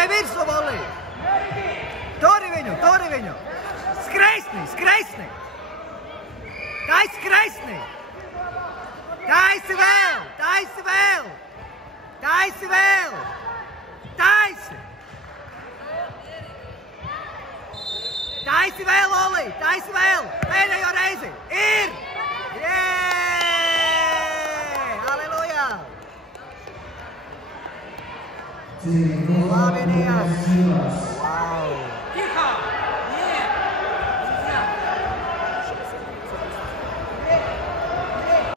te virsū, Volī! Turi viņu! Skreisni! Taisi kreisni! Taisi vēl! Taisi vēl, Olī! Taisi vēl! Pēdējo reizi! Ir! Halleluja! Labi, Nijas!